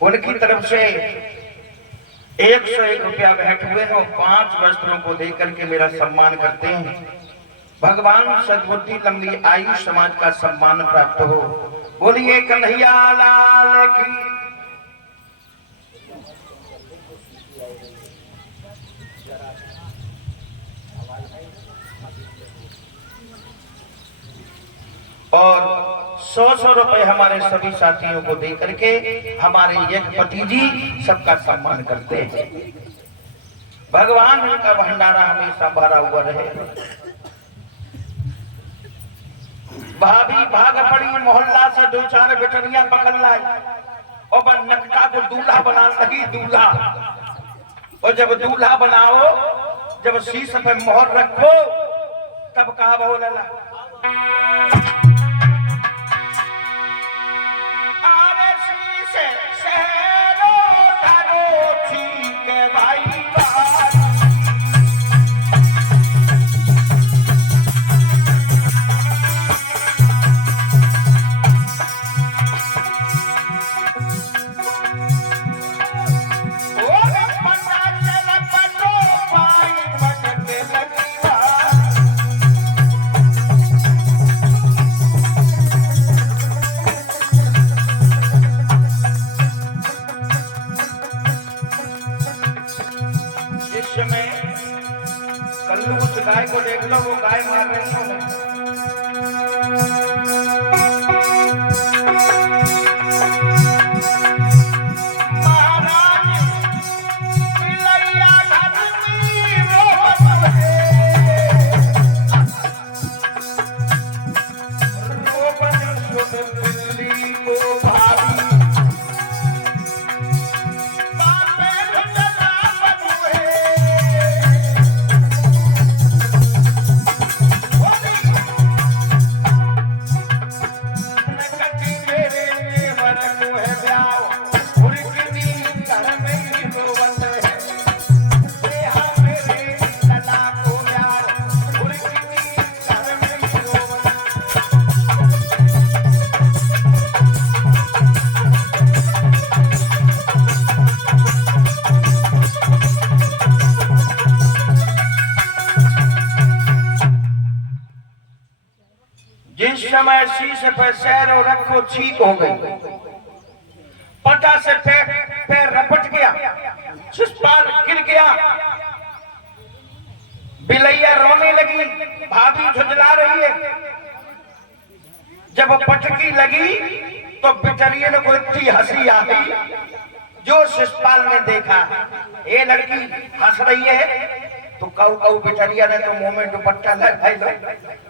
उनकी तरफ से 101 रुपया भेंट हुए हैं और 5 वस्त्रों को देकर के मेरा सम्मान करते हैं। भगवान सद्बुद्धि लंबी आयु समाज का सम्मान प्राप्त हो। बोलिए कन्हैया लाल की। और 100 रुपए हमारे सभी साथियों को दे करके हमारे एक पति जी सबका सम्मान करते हैं। भगवान इनका भंडारा हमेशा भरा हुआ रहे। भाभी भाग पड़ी मोहल्ला से 2-4 बेटरियां पकड़ लाई और नकटा को दूल्हा बना सकी। दूल्हा और जब दूल्हा बनाओ, जब शीश पे मोहर रखो, तब कहा बोला गाय को देख लो, वो गाय मार रही है। जिस समय शीश पे सैर और रखो ठीक हो गई, पटा से पैर रपट गया, शिषपाल गिर गया, बिलैया रोने लगी, भाभी झुंझला रही है। जब पटकी लगी तो बिचरिए को इतनी हंसी आ गई। जो शिषपाल ने देखा ये लड़की हंस रही है, तो कऊ कऊ बिचरिया ने तो मुंह में दुपट्टा लगाई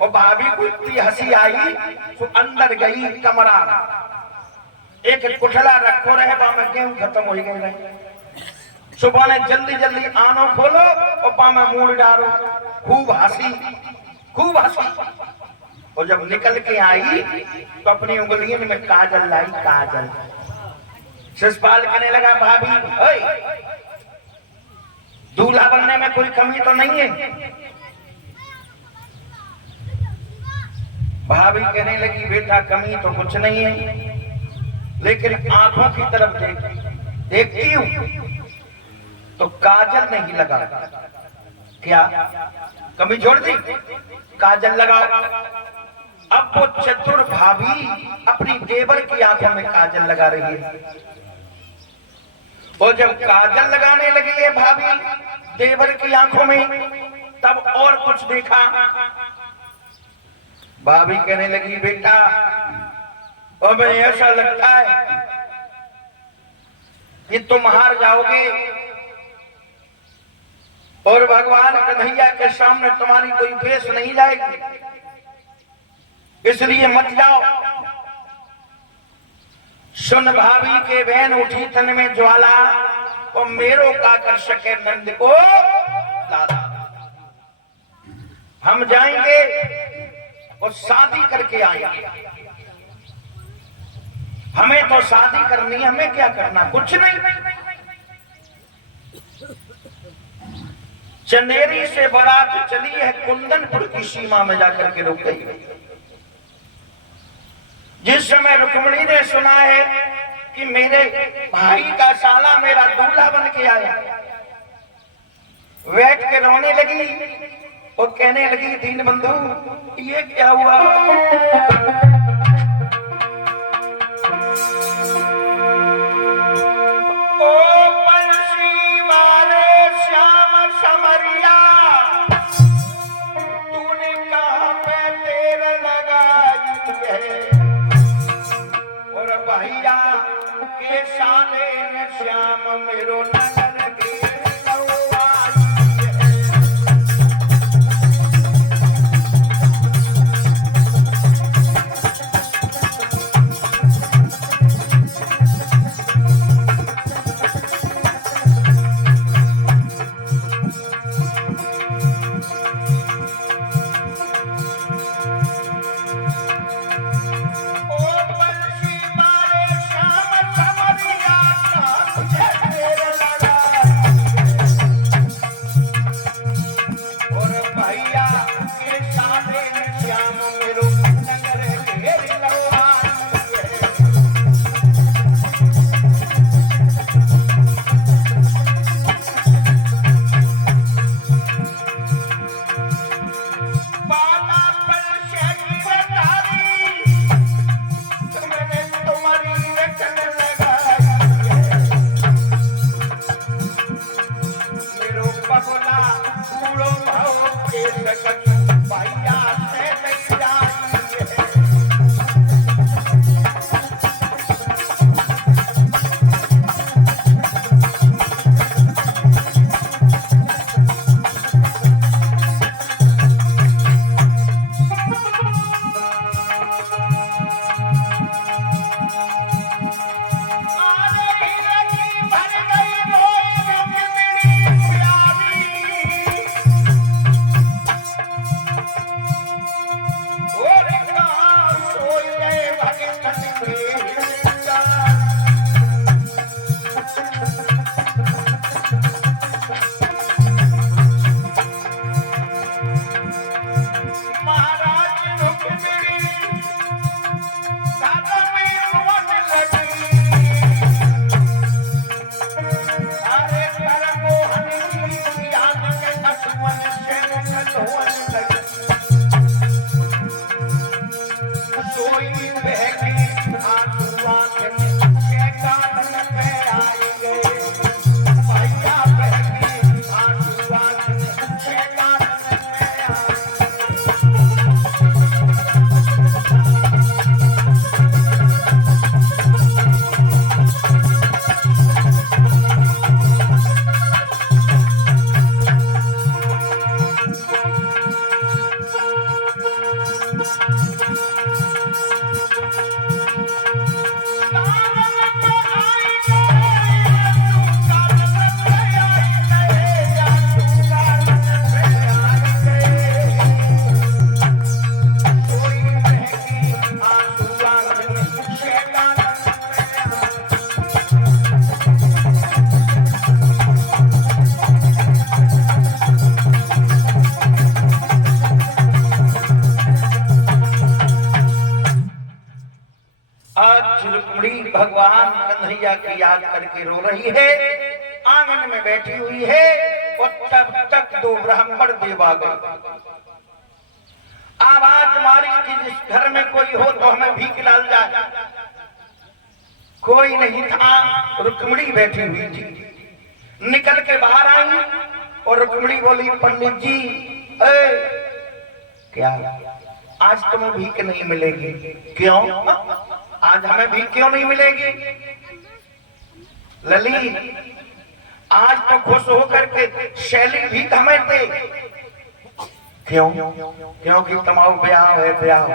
और भाभी को इतनी हंसी आई तो अंदर गई कमरा। एक कुठला रखो रहे पामे गेहूं खत्म हो गई रहे। सुबह ने जल्दी जल्दी आनो खोलो और पामे मूड डालो। खूब हंसी, खूब हंसी। और जब निकल के आई तो अपनी उंगलियों में काजल लाई, काजल। शिषपाल कहने लगा भाभी दूल्हा बनने में कोई कमी तो नहीं है? भाभी कहने लगी बेटा कमी तो कुछ नहीं है, लेकिन आंखों की तरफ देखती हूं तो काजल नहीं लगा। क्या कमी जोड़ दी? काजल लगाओ। अब वो चतुर भाभी अपनी देवर की आंखों में काजल लगा रही है। और जब काजल लगाने लगी है भाभी देवर की आंखों में, तब और कुछ देखा। भाभी कहने लगी बेटा अब ऐसा लगता है कि तुम हार जाओगे और भगवान कन्हैया के सामने तुम्हारी कोई भेष नहीं लाएगी, इसलिए मत जाओ। सुन भाभी के बहन उठी तन में ज्वाला और मेरो का कर सके नंद को दादा। हम जाएंगे और शादी करके आएंगे। हमें तो शादी करनी है, हमें क्या करना? कुछ नहीं। चंदेरी से बारात चली है, कुंदनपुर की सीमा में जाकर के रुक गई। जिस समय रुक्मिणी ने सुना है कि मेरे भाई का साला मेरा दूल्हा बन के आया। बैठ के रोने लगी और कहने लगी, दीन बंधु ये क्या हुआ? ओ बंसी वाले श्याम समरिया, तूने कहां पे तेल लगाई है? और भैया के साले ने श्याम मेरो नगर के भगवान कन्हैया की याद करके रो रही है, आंगन में बैठी हुई है और तब तक दो ब्राह्मण देव आ गए। आवाज मारी कि जिस घर में कोई हो तो हमें भीख डाल जाए। कोई नहीं था, रुक्मिणी बैठी हुई थी। निकल के बाहर आई और रुक्मिणी बोली, पंडित जी क्या आज तुम्हें भीख नहीं मिलेगी? क्यों? आज हमें भीख क्यों नहीं मिलेगी? लली आज तो खुश होकर के शैली भीख हमें दे। क्यों? क्योंकि तुम्हारा ब्याह है। ब्याह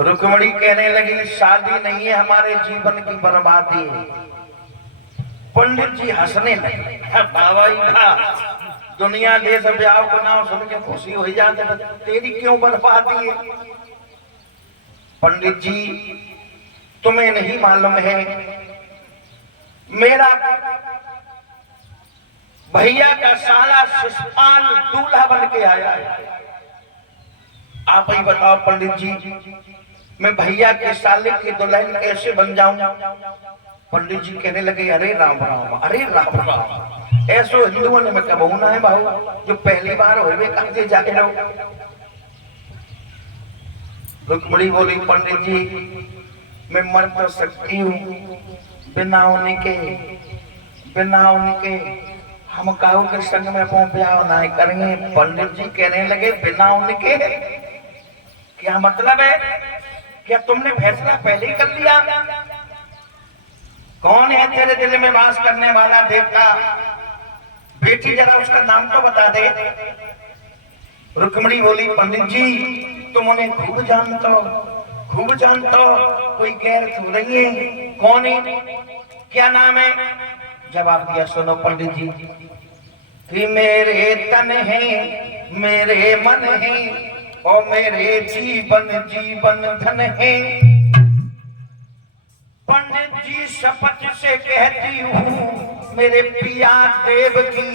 रुक्मिणी कहने लगी, शादी नहीं है, हमारे जीवन की बर्बादी है। पंडित जी हंसने लगे, बाबा दुनिया देश ब्याह को नाम सुन के खुशी हो जाते, तेरी क्यों बर्बादी है? पंडित जी तुम्हें नहीं मालूम है, मेरा भैया का साला शिषपाल दूल्हा बन के आया है। आप ही बताओ पंडित जी, मैं भैया के साले की दुल्हन कैसे बन जाऊं? पंडित जी कहने लगे अरे राम राम, अरे राम राम, ऐसो हिंदुओं ने मतलब होना है बाबू जो पहली बार हुए कहते जाके रहो। रुक्मणी बोली पंडित जी मैं मर तो सकती हूँ, बिना उनके हम काऊ के संग में ब्याह ना करेंगे। पंडित जी कहने लगे बिना उनके क्या मतलब है? क्या तुमने फैसला पहले ही कर लिया? कौन है तेरे दिल में वास करने वाला देवता? बेटी जरा उसका नाम तो बता दे। रुक्मणी बोली पंडित जी तुम उन्हें खूब जानते हो, कोई गैर क्यों नहीं है? कौन है, क्या नाम है? जवाब दिया सुनो पंडित जी कि मेरे तन है, मेरे मन है और मेरे जीवन धन है। पंडित जी शपथ से कहती हूँ मेरे पिया देव की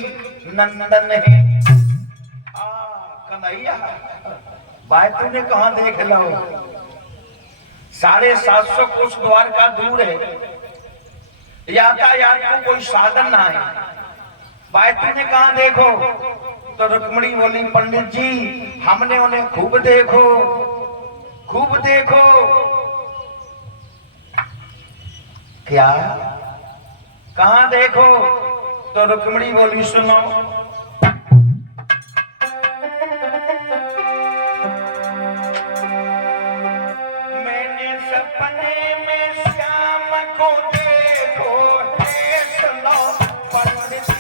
नंदन है। कन्हैया भाई तूने कहाँ देख लो, 750 कोस द्वारका दूर है, यातायात को कोई साधन ना है, भाई तूने कहाँ देखो? तो रुक्मणी बोली पंडित जी हमने उन्हें खूब देखो। क्या कहाँ देखो? तो रुक्मणी बोली सुनो मैंने सपने में श्याम को देखो है, सुनो पंडित जी।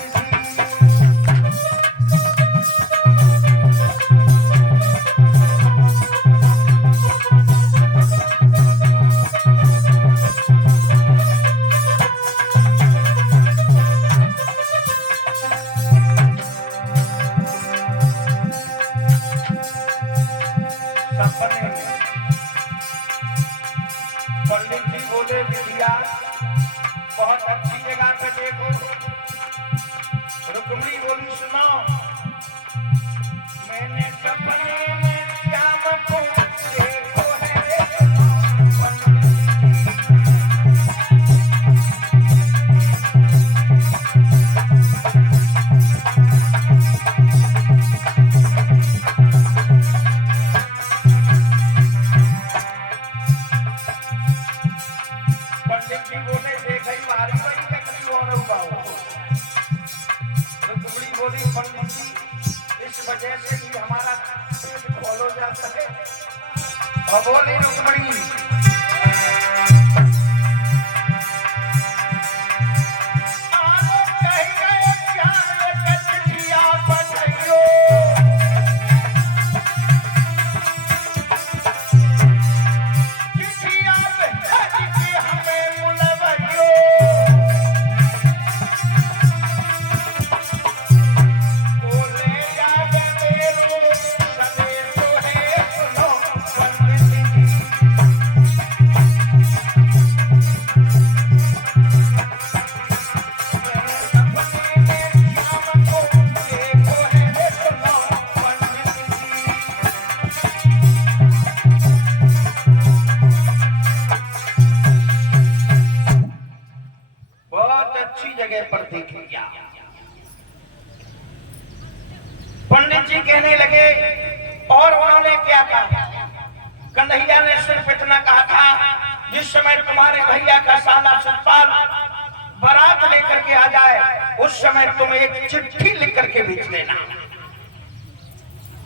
पंडित जी बोले विधिया बहुत अच्छी जगह पे देखो। रुक्मणी बोली सुनो मैंने सपने में श्याम को देखो है। बोली रुक्मणी पर देख लिया। पंडित जी कहने लगे और उन्होंने क्या कहा? कन्हैया ने सिर्फ इतना कहा था जिस समय तुम्हारे भैया का साला सतपाल बारात लेकर के आ जाए उस समय तुम एक चिट्ठी लिख करके भेज देना।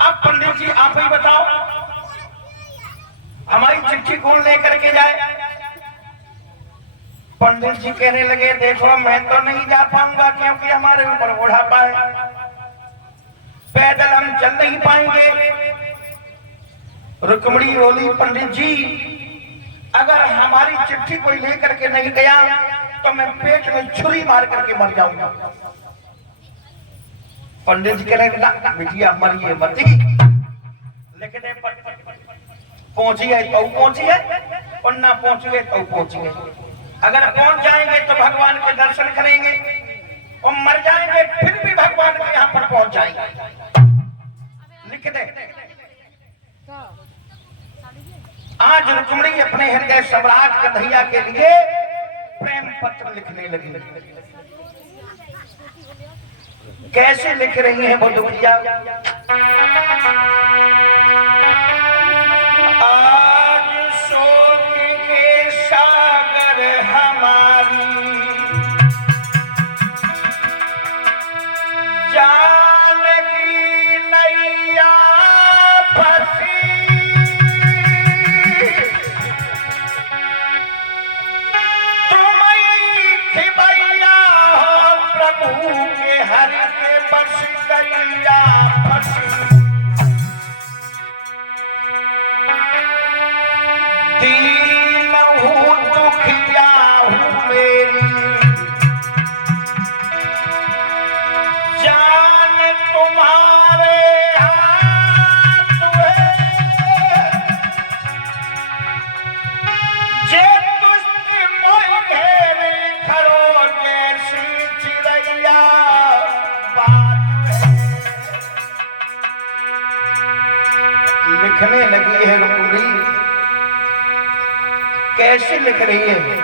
अब पंडित जी आप ही बताओ हमारी चिट्ठी कौन लेकर के जाए? पंडित जी कहने लगे देखो मैं तो नहीं जा पाऊंगा क्योंकि हमारे ऊपर बुढ़ापा है, पैदल हम चल नहीं पाएंगे। रुक्मणी बोली पंडित जी अगर हमारी चिट्ठी कोई लेकर के नहीं गया तो मैं पेट में छुरी मार करके मर जाऊंगा। पंडित जी कहने लगे बिटिया मरिए मती, लेकिन पहुंची है तो पहुंची है और ना पहुंची है तो पहुंची है। अगर पहुंच जाएंगे तो भगवान के दर्शन करेंगे और मर जाएंगे फिर भी भगवान के यहाँ पर पहुंच जाएंगे। लिख दे आज रुक्मिणी अपने हृदय सम्राट कन्हैया के लिए प्रेम पत्र लिखने लगी। कैसे लिख रही हैं वो दुखिया? आज शोक के सागर हमारी जानकी नैया फंसी, तुम ही थी भैया हो प्रभु के हरि के बस गैया फंसी। दीन हूँ दुखिया हूँ मेरी जान तुम्हारे हाथ है, जे दुष्ट मोह घेरे खरो जैसी चिड़ैया बात है। लिखने लगी है रुक्मिणी। कैसे लिख रही है?